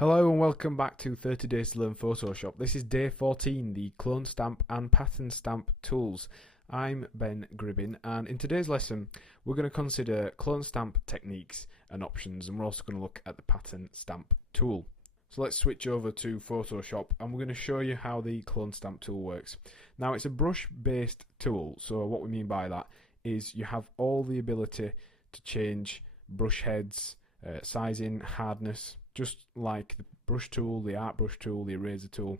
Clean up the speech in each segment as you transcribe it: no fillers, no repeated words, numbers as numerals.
Hello and welcome back to 30 Days to Learn Photoshop. This is day 14, the clone stamp and pattern stamp tools. I'm Ben Gribbin, and in today's lesson we're going to consider clone stamp techniques and options, and we're also going to look at the pattern stamp tool. So let's switch over to Photoshop and we're going to show you how the clone stamp tool works. Now, it's a brush based tool, so what we mean by that is you have all the ability to change brush heads, sizing, hardness, just like the brush tool, the art brush tool, the eraser tool.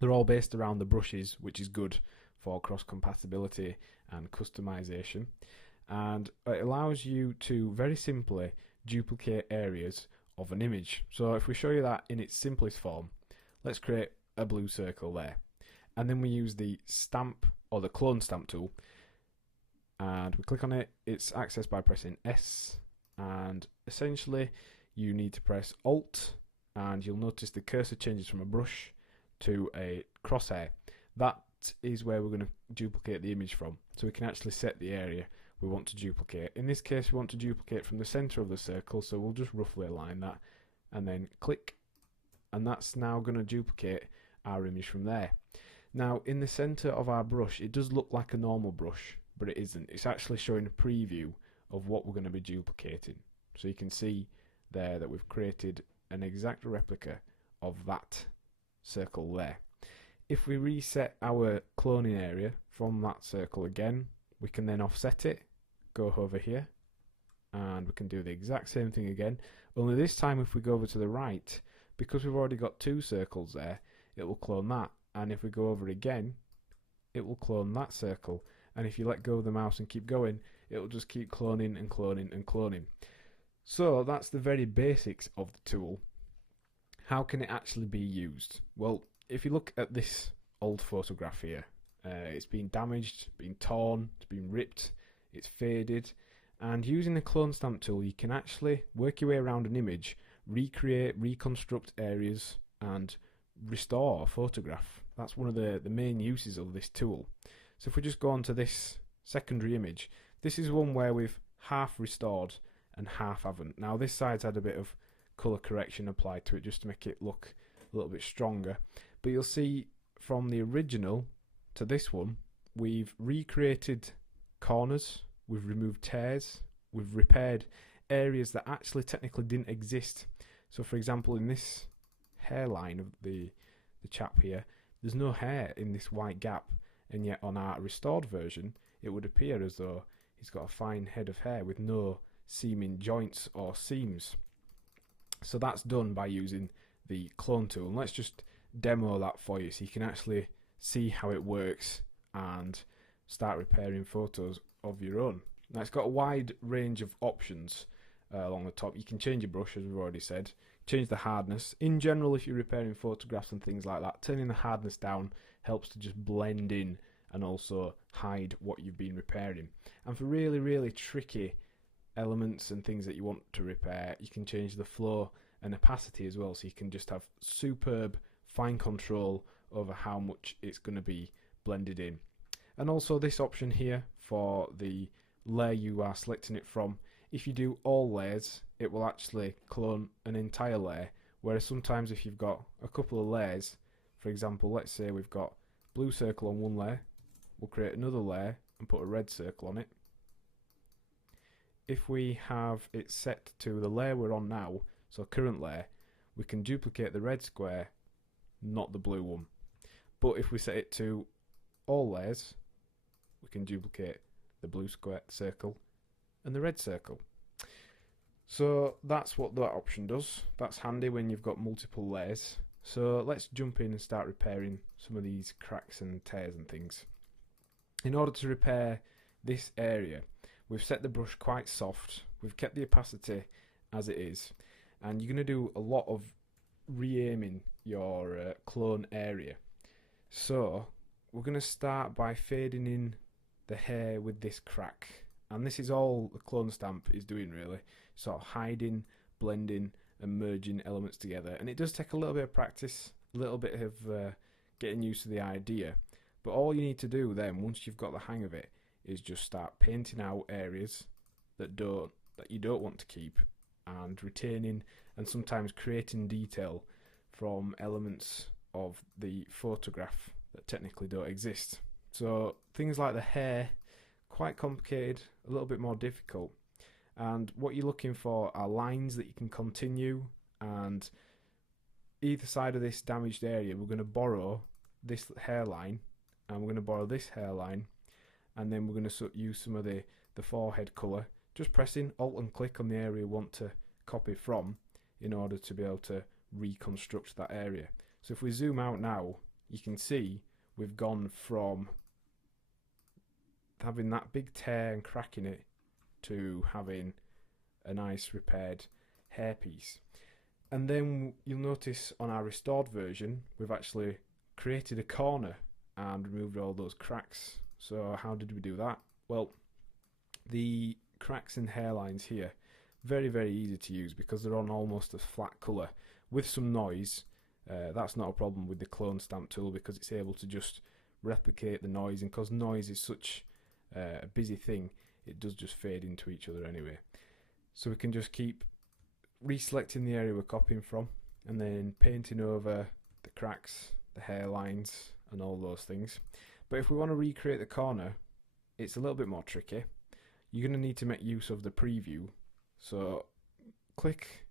They're all based around the brushes, which is good for cross compatibility and customization, and it allows you to very simply duplicate areas of an image. So if we show you that in its simplest form, let's create a blue circle there, and then we use the stamp or the clone stamp tool, and we click on it. It's accessed by pressing S, and essentially you need to press Alt, and you'll notice the cursor changes from a brush to a crosshair. That is where we're going to duplicate the image from, so we can actually set the area we want to duplicate. In this case, we want to duplicate from the center of the circle, so we'll just roughly align that and then click, and that's now going to duplicate our image from there. Now, in the center of our brush, it does look like a normal brush, but it isn't. It's actually showing a preview of what we're going to be duplicating. So you can see there that we've created an exact replica of that circle there. If we reset our cloning area from that circle again, we can then offset it, go over here, and we can do the exact same thing again, only this time if we go over to the right, because we've already got two circles there, it will clone that, and if we go over again, it will clone that circle, and if you let go of the mouse and keep going, it will just keep cloning and cloning and cloning. So that's the very basics of the tool. How can it actually be used? Well, if you look at this old photograph here, it's been damaged, been torn, it's been ripped, it's faded, and using the clone stamp tool you can actually work your way around an image, recreate, reconstruct areas, and restore a photograph. That's one of the main uses of this tool. So if we just go on to this secondary image, this is one where we've half restored and half haven't. Now this side's had a bit of colour correction applied to it just to make it look a little bit stronger, but you'll see from the original to this one we've recreated corners, we've removed tears, we've repaired areas that actually technically didn't exist. So for example, in this hairline of the chap here, there's no hair in this white gap, and yet on our restored version it would appear as though he's got a fine head of hair with no seaming joints or seams. So that's done by using the clone tool, and let's just demo that for you so you can actually see how it works and start repairing photos of your own. Now it's got a wide range of options along the top. You can change your brush, as we've already said, change the hardness. In general, if you're repairing photographs and things like that, turning the hardness down helps to just blend in and also hide what you've been repairing. And for really tricky elements and things that you want to repair, you can change the flow and opacity as well, so you can just have superb fine control over how much it's going to be blended in. And also this option here for the layer you are selecting it from, if you do all layers it will actually clone an entire layer, whereas sometimes if you've got a couple of layers, for example, let's say we've got blue circle on one layer, we'll create another layer and put a red circle on it. If we have it set to the layer we're on now, so current layer, we can duplicate the red square, not the blue one. But if we set it to all layers, we can duplicate the blue square circle and the red circle. So that's what that option does. That's handy when you've got multiple layers. So let's jump in and start repairing some of these cracks and tears and things. In order to repair this area, we've set the brush quite soft, we've kept the opacity as it is, and you're going to do a lot of re-aiming your clone area. So we're going to start by fading in the hair with this crack, and this is all the clone stamp is doing really, sort of hiding, blending and merging elements together. And it does take a little bit of practice, a little bit of getting used to the idea, but all you need to do then, once you've got the hang of it, is just start painting out areas that you don't want to keep, and retaining and sometimes creating detail from elements of the photograph that technically don't exist. So things like the hair, quite complicated, a little bit more difficult. And what you're looking for are lines that you can continue, and either side of this damaged area we're going to borrow this hairline, and we're going to borrow this hairline, and then we're going to use some of the forehead colour, just pressing Alt and click on the area we want to copy from in order to be able to reconstruct that area. So if we zoom out now, you can see we've gone from having that big tear and crack in it to having a nice repaired hairpiece. And then you'll notice on our restored version we've actually created a corner and removed all those cracks. So how did we do that? Well, the cracks and hairlines here, very, very easy to use because they're on almost a flat colour with some noise. That's not a problem with the clone stamp tool because it's able to just replicate the noise, and because noise is such a busy thing, it does just fade into each other anyway. So we can just keep reselecting the area we're copying from and then painting over the cracks, the hairlines and all those things. But if we want to recreate the corner, it's a little bit more tricky. You're going to need to make use of the preview. So click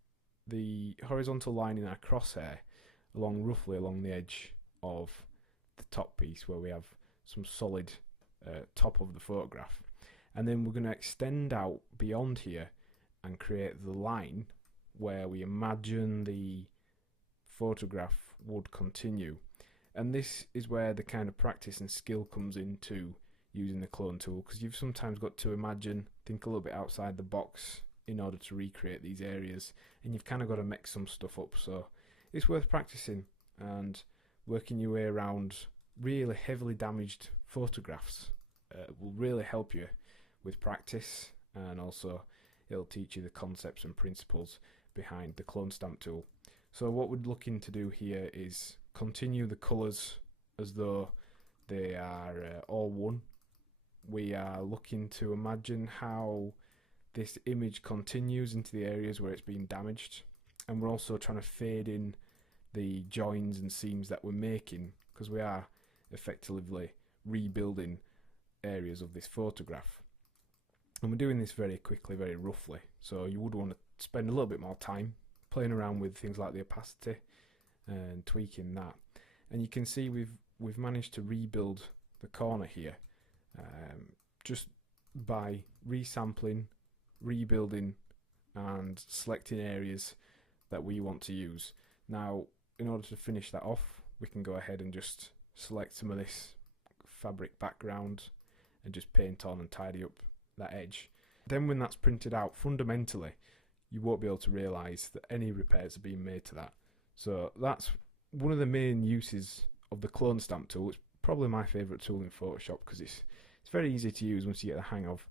the horizontal line in our crosshair roughly along the edge of the top piece where we have some solid top of the photograph, and then we're going to extend out beyond here and create the line where we imagine the photograph would continue. And this is where the kind of practice and skill comes into using the clone tool, because you've sometimes got to imagine, think a little bit outside the box in order to recreate these areas, and you've kind of got to mix some stuff up. So it's worth practicing and working your way around really heavily damaged photographs. Will really help you with practice, and also it'll teach you the concepts and principles behind the clone stamp tool. So what we're looking to do here is continue the colours as though they are all one. We are looking to imagine how this image continues into the areas where it's been damaged, and we're also trying to fade in the joins and seams that we're making, because we are effectively rebuilding areas of this photograph. And we're doing this very quickly, very roughly, so you would want to spend a little bit more time playing around with things like the opacity and tweaking that. And you can see we've managed to rebuild the corner here just by resampling, rebuilding and selecting areas that we want to use. Now, in order to finish that off, we can go ahead and just select some of this fabric background and just paint on and tidy up that edge. Then when that's printed out, fundamentally you won't be able to realise that any repairs are being made to that. So that's one of the main uses of the clone stamp tool. It's probably my favourite tool in Photoshop because it's very easy to use once you get the hang of,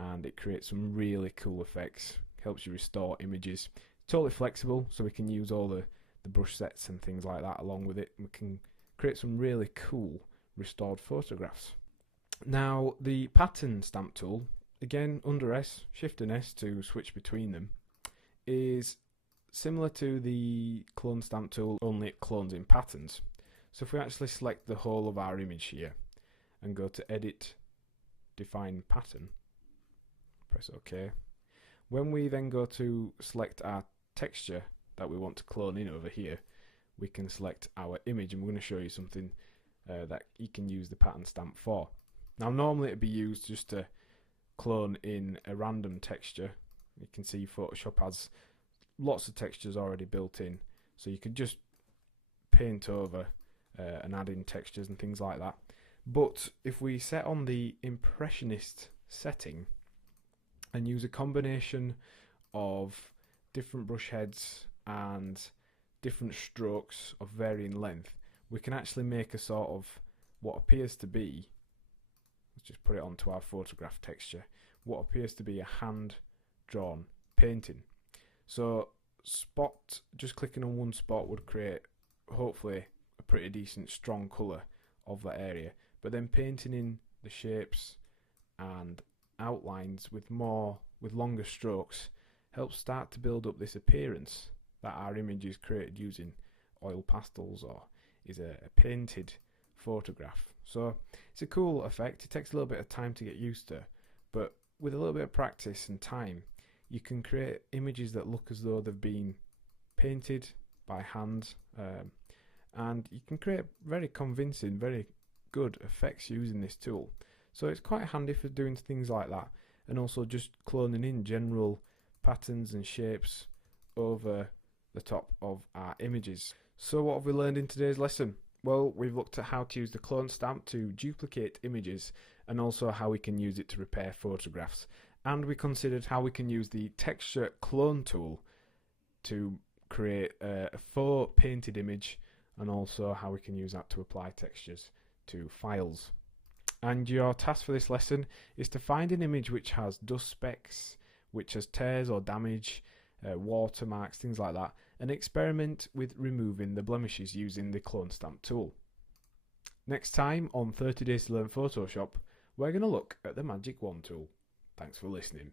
and it creates some really cool effects, helps you restore images. It's totally flexible, so we can use all the brush sets and things like that along with it. We can create some really cool restored photographs. Now the pattern stamp tool, again under S, Shift and S to switch between them, is similar to the clone stamp tool, only it clones in patterns. So if we actually select the whole of our image here and go to Edit, Define Pattern, press OK. When we then go to select our texture that we want to clone in over here, we can select our image, and we're going to show you something that you can use the pattern stamp for. Now normally it'd be used just to clone in a random texture. You can see Photoshop has lots of textures already built in, so you could just paint over and add in textures and things like that. But if we set on the impressionist setting and use a combination of different brush heads and different strokes of varying length, we can actually make a sort of what appears to be, let's just put it onto our photograph texture, what appears to be a hand drawn painting. So just clicking on one spot would create hopefully a pretty decent strong colour of that area, but then painting in the shapes and outlines with longer strokes helps start to build up this appearance that our image is created using oil pastels or is a painted photograph. So it's a cool effect. It takes a little bit of time to get used to, but with a little bit of practice and time, you can create images that look as though they've been painted by hand, and you can create very convincing, very good effects using this tool. So it's quite handy for doing things like that, and also just cloning in general patterns and shapes over the top of our images. So what have we learned in today's lesson? Well, we've looked at how to use the clone stamp to duplicate images, and also how we can use it to repair photographs. And we considered how we can use the texture clone tool to create a faux painted image, and also how we can use that to apply textures to files. And your task for this lesson is to find an image which has dust specks, which has tears or damage, watermarks, things like that, and experiment with removing the blemishes using the clone stamp tool. Next time on 30 Days to Learn Photoshop, we're going to look at the Magic Wand tool. Thanks for listening.